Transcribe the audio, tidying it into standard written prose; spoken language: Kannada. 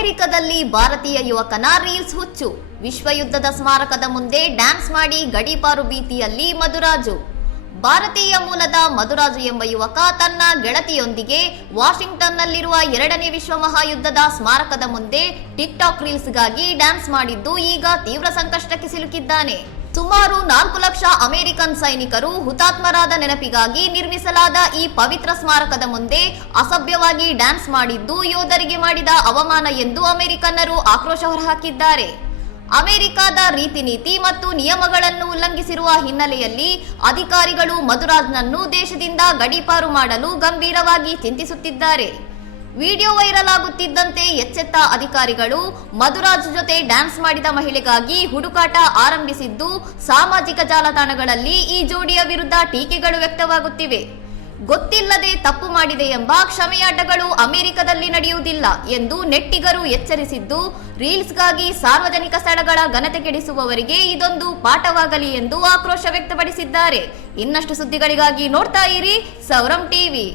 ಅಮೆರಿಕದಲ್ಲಿ ಭಾರತೀಯ ಯುವಕನ ರೀಲ್ಸ್ ಹುಚ್ಚು. ವಿಶ್ವಯುದ್ಧದ ಸ್ಮಾರಕದ ಮುಂದೆ ಡ್ಯಾನ್ಸ್ ಮಾಡಿ ಗಡೀಪಾರು ಭೀತಿಯಲ್ಲಿ ಮಧುರಾಜು. ಭಾರತೀಯ ಮೂಲದ ಮಧುರಾಜು ಎಂಬ ಯುವಕ ತನ್ನ ಗೆಳತಿಯೊಂದಿಗೆ ವಾಷಿಂಗ್ಟನ್ನಲ್ಲಿರುವ 2ನೇ ವಿಶ್ವ ಮಹಾಯುದ್ಧದ ಸ್ಮಾರಕದ ಮುಂದೆ ಟಿಕ್ಟಾಕ್ ರೀಲ್ಸ್ಗಾಗಿ ಡ್ಯಾನ್ಸ್ ಮಾಡಿದ್ದು ಈಗ ತೀವ್ರ ಸಂಕಷ್ಟಕ್ಕೆ ಸಿಲುಕಿದ್ದಾನೆ. ಸುಮಾರು 4 ಲಕ್ಷ ಅಮೆರಿಕನ್ ಸೈನಿಕರು ಹುತಾತ್ಮರಾದ ನೆನಪಿಗಾಗಿ ನಿರ್ಮಿಸಲಾದ ಈ ಪವಿತ್ರ ಸ್ಮಾರಕದ ಮುಂದೆ ಅಸಭ್ಯವಾಗಿ ಡ್ಯಾನ್ಸ್ ಮಾಡಿದ್ದು ಯೋಧರಿಗೆ ಮಾಡಿದ ಅವಮಾನ ಎಂದು ಅಮೆರಿಕನ್ನರು ಆಕ್ರೋಶ ಹೊರಹಾಕಿದ್ದಾರೆ. ಅಮೆರಿಕದ ರೀತಿ ನೀತಿ ಮತ್ತು ನಿಯಮಗಳನ್ನು ಉಲ್ಲಂಘಿಸಿರುವ ಹಿನ್ನೆಲೆಯಲ್ಲಿ ಅಧಿಕಾರಿಗಳು ಮಧುರಾಜ್ನನ್ನು ದೇಶದಿಂದ ಗಡೀಪಾರು ಮಾಡಲು ಗಂಭೀರವಾಗಿ ಚಿಂತಿಸುತ್ತಿದ್ದಾರೆ. ವಿಡಿಯೋ ವೈರಲ್ ಆಗುತ್ತಿದ್ದಂತೆ ಎಚ್ಚೆತ್ತ ಅಧಿಕಾರಿಗಳು ಮಧುರಾಜ್ ಜೊತೆ ಡ್ಯಾನ್ಸ್ ಮಾಡಿದ ಮಹಿಳೆಗಾಗಿ ಹುಡುಕಾಟ ಆರಂಭಿಸಿದ್ದು ಸಾಮಾಜಿಕ ಜಾಲತಾಣಗಳಲ್ಲಿ ಈ ಜೋಡಿಯ ವಿರುದ್ಧ ಟೀಕೆಗಳು ವ್ಯಕ್ತವಾಗುತ್ತಿವೆ. ಗೊತ್ತಿಲ್ಲದೆ ತಪ್ಪು ಮಾಡಿದೆ ಎಂಬ ಕ್ಷಮೆಯಾಟಗಳು ಅಮೆರಿಕದಲ್ಲಿ ನಡೆಯುವುದಿಲ್ಲ ಎಂದು ನೆಟ್ಟಿಗರು ಎಚ್ಚರಿಸಿದ್ದು, ರೀಲ್ಸ್ಗಾಗಿ ಸಾರ್ವಜನಿಕ ಸ್ಥಳಗಳ ಘನತೆ ಕೆಡಿಸುವವರಿಗೆ ಇದೊಂದು ಪಾಠವಾಗಲಿ ಎಂದು ಆಕ್ರೋಶ ವ್ಯಕ್ತಪಡಿಸಿದ್ದಾರೆ. ಇನ್ನಷ್ಟು ಸುದ್ದಿಗಳಿಗಾಗಿ ನೋಡ್ತಾ ಇರಿ ಸೌರಂ ಟಿವಿ.